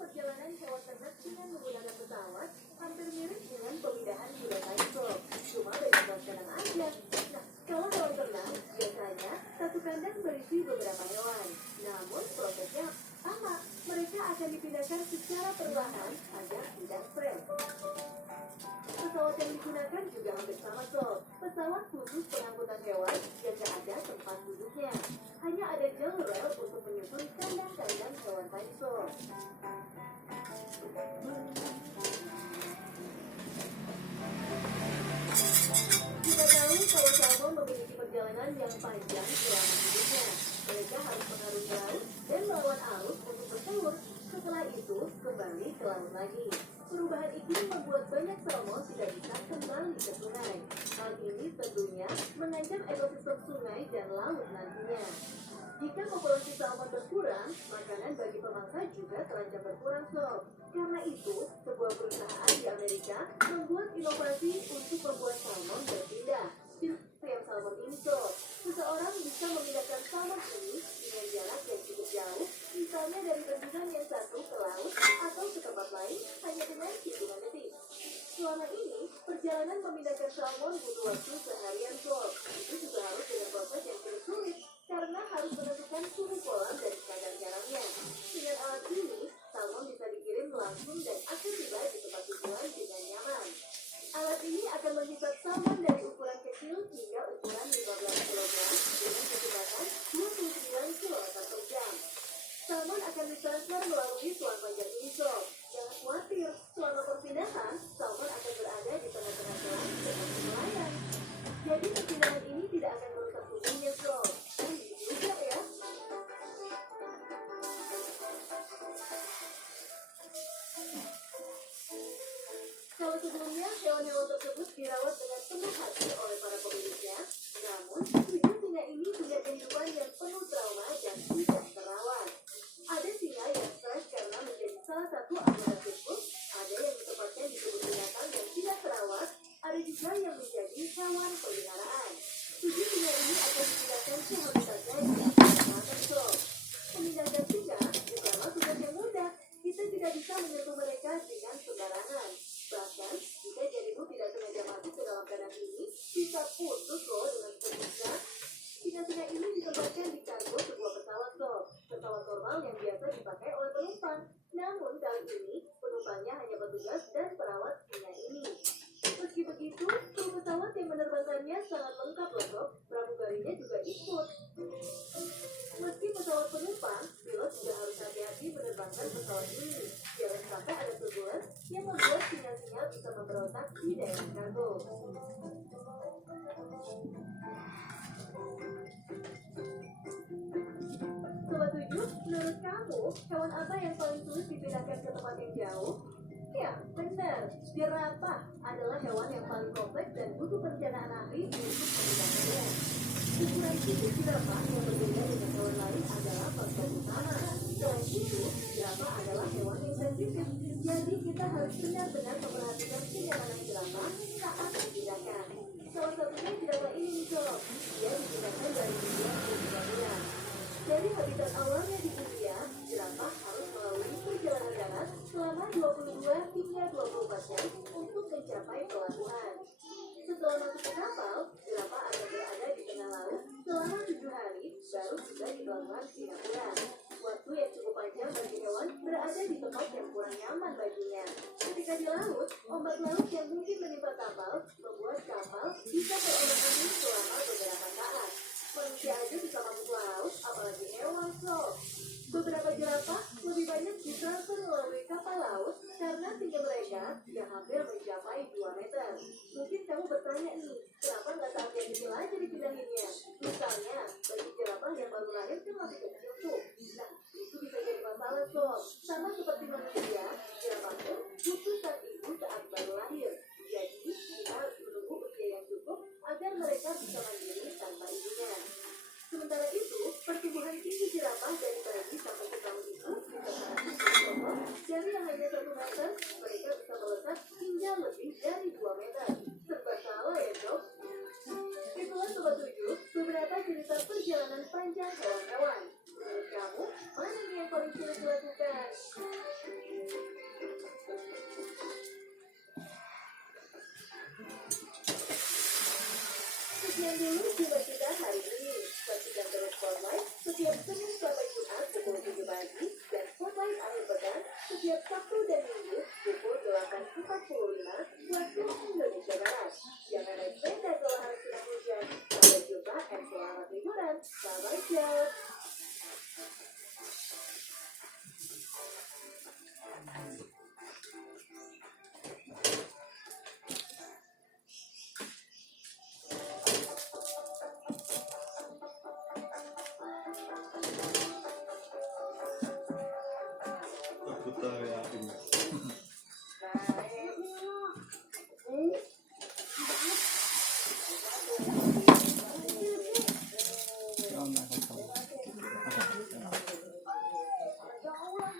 perjalanan hewan ternak dengan menggunakan pesawat hampir mirip dengan pemindahan kuda dinosaur. Cuma beda buat kandang aja. Nah, kalau hewan ternak, biasanya satu kandang berisi beberapa hewan. Namun prosesnya sama. Mereka akan dipindahkan secara perlahan agar tidak stres. Pesawat yang digunakan juga hampir sama sob. Pesawat khusus pengangkutan hewan yang tak ada tempat duduknya. Hanya ada jalur rel untuk menyusun kandang-kandang hewan dinosaur. Kita tahu kalau salmon memiliki perjalanan yang panjang selama hidupnya. Mereka harus mengarungi laut dan melawan arus untuk bertelur. Setelah itu, kembali ke laut lagi. Perubahan iklim membuat banyak salmon tidak bisa kembali ke sungai. Hal ini tentunya mengancam ekosistem sungai dan laut nantinya. Jika populasi salmon berkurang, makanan bagi pemangsa juga terancam berkurang sob. Karena itu, sebuah perusahaan di Amerika membuat inovasi untuk membuat salmon berpindah. Sistem salmon ini sob. Seseorang bisa memindahkan salmon ini dengan jarak yang cukup jauh, misalnya dari bendungan yang satu ke laut atau ke tempat lain hanya dengan hitungan detik. Selama ini, perjalanan memindahkan salmon butuh waktu seharian sob. Itu juga harus dengan proses yang cukup sulit, karena harus menentukan suhu kolam dan kadar garamnya. Dengan alat ini, salmon bisa dikirim langsung dan akan tiba di tempat tujuan dengan nyaman. Alat ini akan menghisap salmon dari ukuran kecil hingga ukuran 15 kg dengan kecepatan 29 km per jam. Salmon akan ditransfer melalui selang panjang ini sob. Jangan khawatir, selama perpindahan, salmon akan berada di tengah-tengah selang seperti nelayan. Jadi perpindahan ini tidak akan merusak tubuhnya sob. Juga ya. Kalau sebelumnya hewan-hewan tersebut dirawat dengan penuh hati oleh para pemiliknya, namun 7 singa ini punya kehidupan yang penuh trauma dan tidak terawat. Ada singa yang stres karena menjadi salah satu anggota sirkus, ada yang ditempatkan di kebun binatang yang tidak terawat, ada juga yang menjadi hewan peliharaan. 7 singa ini akan dipindahkan ke habitatnya di Afrika Selatan. Memindahkan singa bukanlah tugas yang mudah. Kita tidak bisa menyentuh mereka dengan sembarangan. Bahkan, jika jarimu tidak sengaja masuk ke dalam kandang ini, bisa putus loh dengan terpisah. Singa-singa ini ditempatkan di kargo sebuah pesawat sob. Pesawat normal yang biasa dipakai oleh penumpang. Namun kali ini, penumpangnya hanya petugas dan perawat singa ini. Meski begitu, kru pesawat yang menerbangkannya sangat lengkap loh sob. Pramugarinya juga ikut. Meski pesawat penumpang, pilot juga harus hati-hati menerbangkan pesawat ini. Jangan sampai ada turbulence yang membuat singa-singa bisa memberontak di daerah kargo. Sobat 7, menurut kamu, hewan apa yang paling sulit dipindahkan ke tempat yang jauh? Ya, benar. Jerapah adalah hewan yang paling kompleks dan butuh perencanaan ahli untuk memindahkannya. Ukuran fisik jerapah yang berbeda dengan hewan lain adalah faktor utama. Selain itu, jerapah adalah hewan yang sensitif. Jadi kita harus benar-benar memperhatikan kenyamanan jerapah saat dipindahkan. Salah satunya jerapah ini nih sob. Dia dipindahkan dari India ke Indonesia. Dari habitat awalnya di India, jerapah harus melalui perjalanan darat selama 22 hingga 24 jam untuk mencapai pelabuhan. Setelah masuk ke kapal, jerapah akan berada di tengah laut selama 7 hari, baru tiba di pelabuhan Singapura. Waktu yang cukup panjang bagi hewan berada di tempat yang kurang nyaman baginya. Ketika di laut, ombak laut yang mungkin menimpa kapal membuat kapal bisa terombak-ambing selama beberapa saat. Manusia aja bisa masuk laut, apalagi hewan sob. Beberapa jerapah lebih banyak ditransfer melalui kapal laut karena tinggi mereka yang hampir mencapai 2 meter. Mungkin kamu bertanya nih, kenapa nggak saat yang kecil aja dipindahinnya? Misalnya, bagi jerapah yang baru lahir kan masih kecil tuh. Nah, itu bisa jadi masalah sob. Sama seperti manusia, jerapah pun butuh sang ibu saat baru lahir. Jadi, kita harus menunggu usia yang cukup agar mereka bisa mandiri tanpa ibunya. Sementara itu, pertumbuhan tinggi jerapah dari bayi sampai ke tahun itu bisa sangat tinggi. Dari yang hanya 1 meter, mereka bisa melesat hingga lebih dari 2 meter. Serba salah ya dok. Itulah Sobat 7, beberapa cerita perjalanan panjang hewan-hewan. Menurut kamu, mana nih yang paling sulit dilakukan? Sekian dulu jumpa kita hari ini. Saksikan terus Spotlight setiap Senin sampai Jumat pukul 7 pagi dan Spotlight akhir pekan setiap Sabtu